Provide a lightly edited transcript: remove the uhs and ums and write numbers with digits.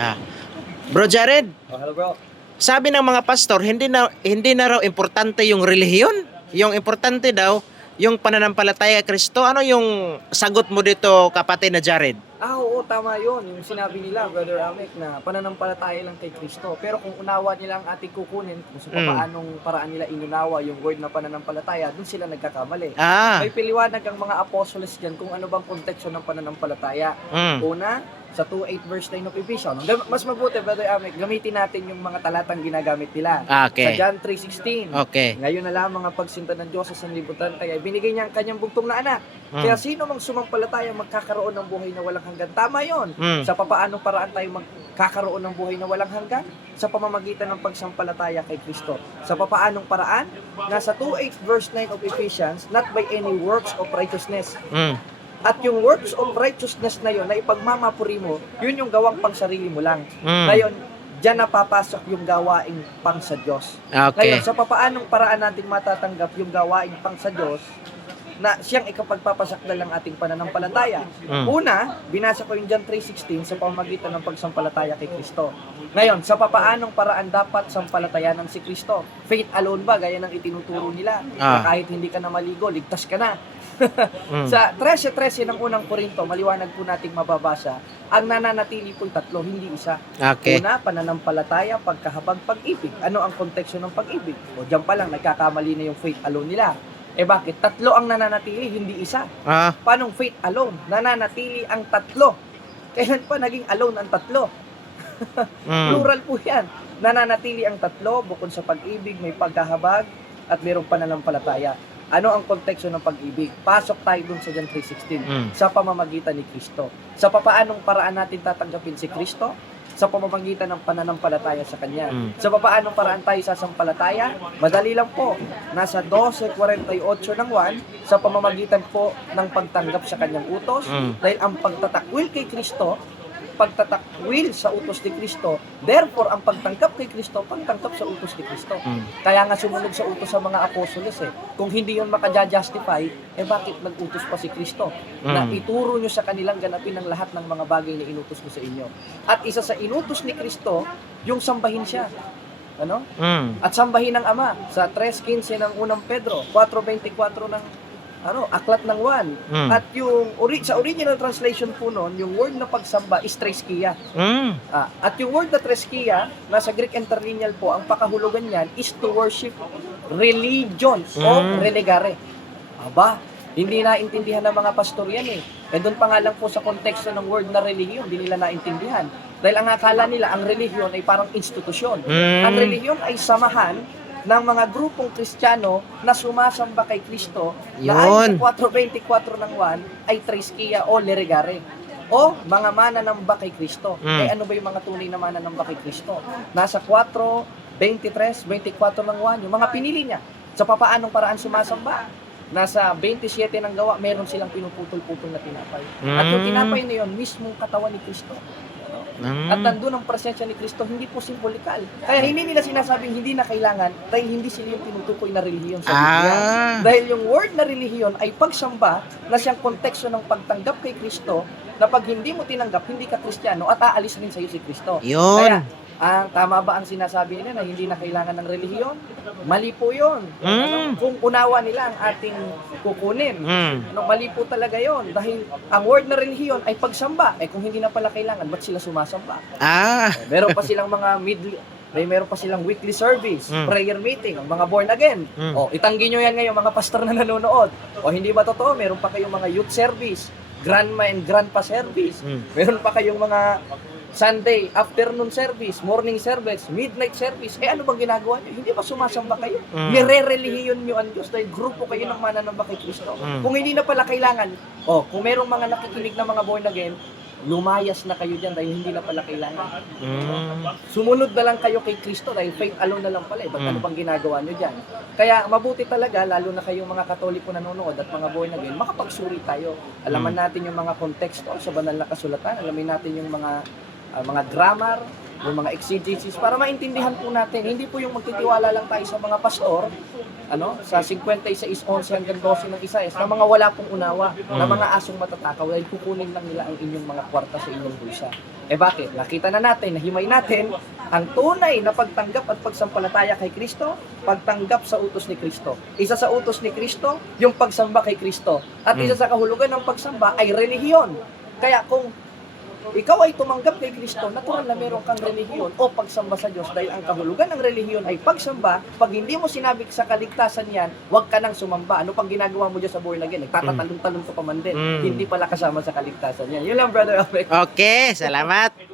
Ah. Bro Jared, Oh, hello bro. sabi ng mga pastor, hindi na raw importante yung relihiyon. Yung importante daw yung pananampalataya kay Kristo. Ano yung sagot mo dito, kapatid na Jared? Oo, tama yun. Yung sinabi nila, Brother Amek, na pananampalataya lang kay Kristo. Pero kung unawa nila ang ating kukunin, kung sa paanong paraan nila inunawa yung word na pananampalataya, dun sila nagkakamali. Ah. May piliwanag ang mga apostoles dyan kung ano bang konteksto ng pananampalataya. Mm. Una, sa 2:8 verse 9 of Ephesians. Mas mabuti, Brother Amek, gamitin natin yung mga talatang ginagamit nila. Okay. Sa John 3:16. Okay. Ngayon na lang mga pagsinta ng Diyos sa sanlibutan, kaya binigay niya ang kanyang bugtong na anak. Mm. Kaya sino mang sumampalataya magkakaroon ng buhay na walang hanggan. Tama yon. Mm. Sa papaanong paraan tayo magkakaroon ng buhay na walang hanggan? Sa pamamagitan ng pagsampalataya kay Kristo. Sa papaanong paraan? Nasa 2:8 verse 9 of Ephesians, not by any works of righteousness. Mm. At yung works of righteousness na yun, na ipagmamapuri mo, yun yung gawang pang sarili mo lang. Mm. Ngayon, diyan na papasok yung gawaing pang sa Diyos. Okay. Ngayon, sa papaanong paraan natin matatanggap yung gawaing pang sa Diyos, na siyang ikapagpapasakdal ng ating pananampalataya. Mm. Una, binasa ko yung John 3:16 sa pamamagitan ng pagsampalataya kay Kristo. Ngayon, sa papaanong paraan dapat sampalatayanan si Kristo? Faith alone ba? Gaya ng itinuturo nila. Na kahit hindi ka na maligo, ligtas ka na. Sa 13:13 ng unang Korinto, maliwanag po nating mababasa, ang nananatili po'y tatlo, hindi isa. Okay. Una, pananampalataya, pagkahabag, pag-ibig. Ano ang konteksto ng pag-ibig? O diyan pa lang, nagkakamali na yung faith alone nila. Eh bakit? Tatlo ang nananatili, hindi isa. Ah. Paanong faith alone? Nananatili ang tatlo. Kailan pa naging alone ang tatlo? Plural po yan. Nananatili ang tatlo, bukod sa pag-ibig, may pagkahabag, at mayroong pananampalataya. Ano ang konteksto ng pag-ibig? Pasok tayo dun sa John 3:16. Sa pamamagitan ni Kristo. Sa papaanong paraan natin tatanggapin si Kristo? Sa pamamagitan ng pananampalataya sa Kanya. Sa papaanong paraan tayo sasampalataya? Madali lang po. Nasa 12:48 ng 1, sa pamamagitan po ng pagtanggap sa Kanyang utos. Dahil ang pagtatakwil kay Kristo, pagtatakwil sa utos ni Kristo, therefore ang pagtangkap kay Kristo, pagtangkap sa utos ni Kristo. Kaya nga sumunod sa utos sa mga apostoles eh. Kung hindi yun maka-justify, eh bakit nag-utos pa si Kristo? Na ituro nyo sa kanilang ganapin ang lahat ng mga bagay na inutos ko sa inyo. At isa sa inutos ni Kristo, yung sambahin siya. Ano? At sambahin ng Ama sa 3:15 ng unang Pedro, 4:24 ng aklat ng 1. At yung sa original translation po noon, yung word na pagsamba is treskia. At yung word na treskia, nasa Greek interlineal po, ang pakahulugan niyan is to worship religion o relegare. Aba, hindi naintindihan ng mga pastor yan eh. Eh doon pa nga lang po sa konteksto ng word na relihiyon, hindi nila naintindihan. Dahil ang akala nila, ang relihiyon ay parang institusyon. Ang relihiyon ay samahan ng mga grupong Kristiyano na sumasamba kay Kristo na ayon sa 4:24 ng 1 ay treskia o leregare o mga mananamba kay Kristo. Eh ano ba yung mga tunay na mananamba kay Kristo? Nasa 4:23, 24 ng 1, yung mga pinili niya. Sa papaanong paraan sumasamba? Nasa 27 ng gawa, meron silang pinuputol-putol na tinapay. At yung tinapay na yun, mismong katawan ni Kristo. At nandun ang presensya ni Kristo, hindi po simbolikal. Kaya hindi nila sinasabing hindi na kailangan dahil hindi sila yung tinutukoy na relihiyon sa Biblia. Dahil yung word na relihiyon ay pagsamba na siyang konteksto ng pagtanggap kay Kristo na pag hindi mo tinanggap, hindi ka Kristiyano at aalis rin sa iyo si Kristo. Kaya, tama ba ang sinasabi nila na hindi na kailangan ng relihiyon? Mali po yun. Kung unawa nila ang ating kukunin, mali po talaga yon. Dahil ang word na relihiyon ay pagsamba. Eh kung hindi na pala kailangan, ba't sila sumasamba? Meron pa silang mga meron pa silang weekly service, prayer meeting, ang mga born again. O, itanggi nyo yan ngayon, mga pastor na nanonood. O, hindi ba totoo? Meron pa kayong mga youth service, grandma and grandpa service. Meron pa kayong mga Sunday, afternoon service, morning service, midnight service. Eh ano bang ginagawa niyo? Hindi ba sumasamba kayo? Nire-relihiyon niyo ang Diyos dahil grupo kayo ng mananamba kay Kristo. Kung hindi na pala kailangan, kung merong mga nakikinig na mga born again, lumayas na kayo dyan dahil hindi na pala kailangan. Sumunod na lang kayo kay Kristo dahil faith alone na lang pala. Ba't ano bang ginagawa nyo dyan? Kaya mabuti talaga, lalo na kayong mga Katoliko nanonood at mga born again, makapagsuri tayo. Alaman natin yung mga konteksto sa banal na kasulatan. Alamin natin yung mga grammar, yung mga exegesis, para maintindihan po natin. Hindi po yung magtitiwala lang tayo sa mga pastor, sa 56:11 hanggang 12 ng Isaias, na mga wala pong unawa, na mga asong matatakaw, ay kukunin lang nila ang inyong mga kwarta sa inyong bulsa. Bakit? Nakita na natin, nahimay natin, ang tunay na pagtanggap at pagsampalataya kay Kristo, pagtanggap sa utos ni Kristo. Isa sa utos ni Kristo, yung pagsamba kay Kristo. At isa sa kahulugan ng pagsamba ay relihiyon. Kaya kung ikaw ay tumanggap kay Kristo, natural na meron kang relihiyon o pagsamba sa Diyos dahil ang kahulugan ng relihiyon ay pagsamba. Pag hindi mo sinabi sa kaligtasan yan, huwag ka nang sumamba. Ano pang ginagawa mo dyan sa born again? Nagtatatalon-talon ka pa man din. Hindi pala kasama sa kaligtasan yan. Yun lang, Brother Alec. Okay, salamat.